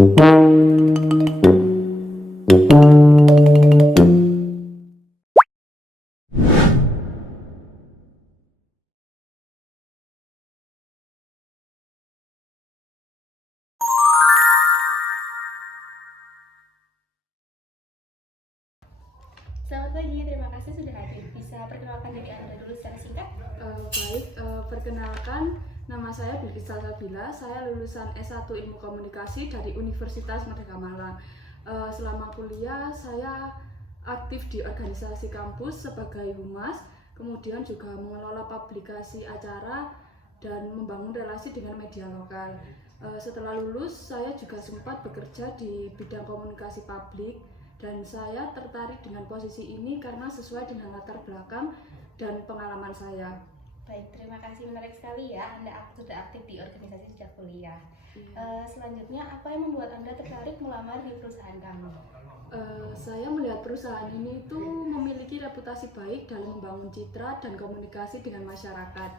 Selamat pagi, terima kasih sudah hadir. Bisa perkenalkan diri Anda dulu secara singkat? Perkenalkan, nama saya Bilkis Salsabila. Saya lulusan S1 Ilmu Komunikasi dari Universitas Merdeka Malang. Selama kuliah, saya aktif di organisasi kampus sebagai humas, kemudian juga mengelola publikasi acara dan membangun relasi dengan media lokal. Setelah lulus, saya juga sempat bekerja di bidang komunikasi publik, dan saya tertarik dengan posisi ini karena sesuai dengan latar belakang dan pengalaman saya. Baik, terima kasih, menarik sekali ya Anda sudah aktif di organisasi sejak kuliah. Selanjutnya, apa yang membuat Anda tertarik melamar di perusahaan kami? Saya melihat perusahaan ini itu memiliki reputasi baik dalam membangun citra dan komunikasi dengan masyarakat.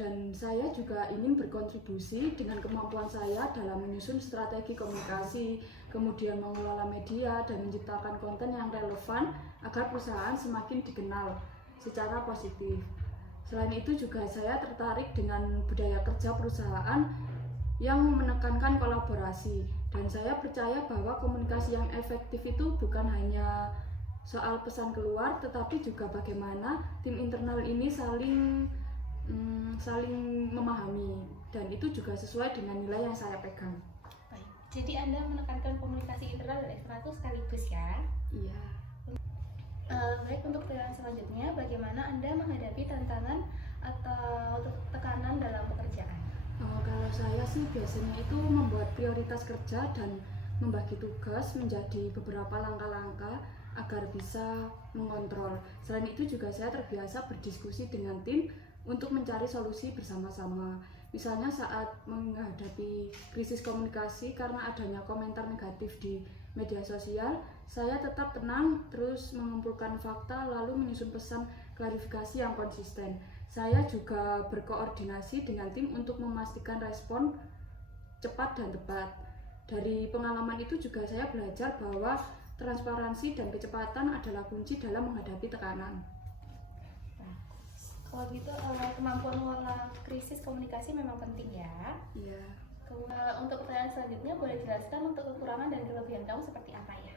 Dan saya juga ingin berkontribusi dengan kemampuan saya dalam menyusun strategi komunikasi, kemudian mengelola media dan menciptakan konten yang relevan agar perusahaan semakin dikenal secara positif. Selain itu juga saya tertarik dengan budaya kerja perusahaan yang menekankan kolaborasi, dan saya percaya bahwa komunikasi yang efektif itu bukan hanya soal pesan keluar, tetapi juga bagaimana tim internal ini saling memahami, dan itu juga sesuai dengan nilai yang saya pegang. Baik, jadi Anda menekankan komunikasi internal dan eksternal itu sekaligus ya? Iya. Baik, untuk pertanyaan selanjutnya, bagaimana Anda menghadapi tantangan atau tekanan dalam pekerjaan? Kalau saya sih biasanya itu membuat prioritas kerja dan membagi tugas menjadi beberapa langkah-langkah agar bisa mengontrol. Selain itu juga saya terbiasa berdiskusi dengan tim untuk mencari solusi bersama-sama. Misalnya saat menghadapi krisis komunikasi karena adanya komentar negatif di media sosial, saya tetap tenang, terus mengumpulkan fakta, lalu menyusun pesan klarifikasi yang konsisten. Saya juga berkoordinasi dengan tim untuk memastikan respon cepat dan tepat. Dari pengalaman itu juga saya belajar bahwa transparansi dan kecepatan adalah kunci dalam menghadapi tekanan. Kalau gitu, kemampuan mengelola krisis komunikasi memang penting ya? Iya. Untuk pertanyaan selanjutnya, boleh jelaskan untuk kekurangan dan kelebihan kamu seperti apa ya?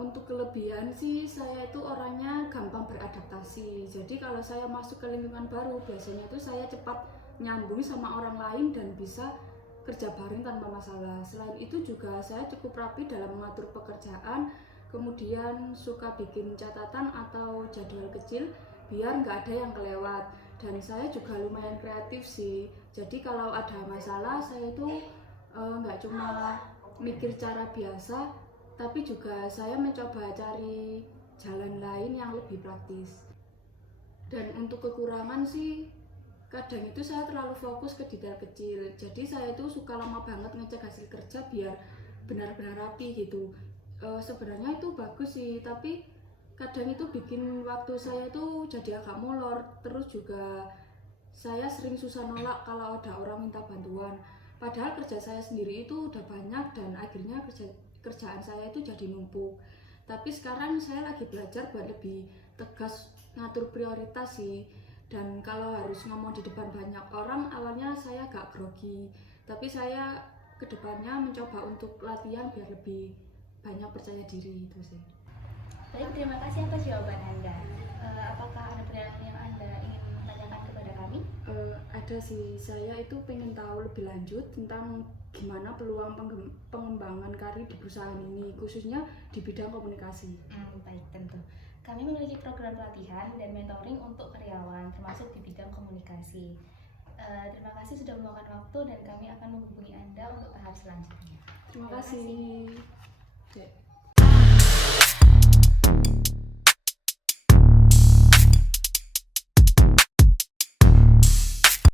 Untuk kelebihan sih, saya itu orangnya gampang beradaptasi. Jadi kalau saya masuk ke lingkungan baru, biasanya itu saya cepat nyambung sama orang lain dan bisa kerja bareng tanpa masalah. Selain itu juga saya cukup rapi dalam mengatur pekerjaan, kemudian suka bikin catatan atau jadwal kecil biar nggak ada yang kelewat. Dan saya juga lumayan kreatif sih. Jadi kalau ada masalah, saya itu nggak cuma mikir cara biasa, tapi juga saya mencoba cari jalan lain yang lebih praktis. Dan untuk kekurangan sih, kadang itu saya terlalu fokus ke detail kecil. Jadi saya itu suka lama banget ngecek hasil kerja biar benar-benar rapi gitu. Sebenarnya itu bagus sih, tapi kadang itu bikin waktu saya itu jadi agak molor. Terus juga saya sering susah nolak kalau ada orang minta bantuan. Padahal kerja saya sendiri itu udah banyak dan akhirnya kerjaan saya itu jadi numpuk. Tapi sekarang saya lagi belajar buat lebih tegas ngatur prioritas sih. Dan kalau harus ngomong di depan banyak orang, awalnya saya agak grogi. Tapi saya kedepannya mencoba untuk latihan biar lebih banyak percaya diri itu sih. Baik, terima kasih atas jawaban Anda. Apakah ada pertanyaan yang Anda ingin tanyakan kepada kami? Ada sih, saya itu pengen tahu lebih lanjut tentang gimana peluang pengembangan karir di perusahaan ini, khususnya di bidang komunikasi. Baik, tentu. Kami memiliki program pelatihan dan mentoring untuk karyawan, termasuk di bidang komunikasi. Terima kasih sudah meluangkan waktu dan kami akan menghubungi Anda untuk tahap selanjutnya. Terima kasih. Oke.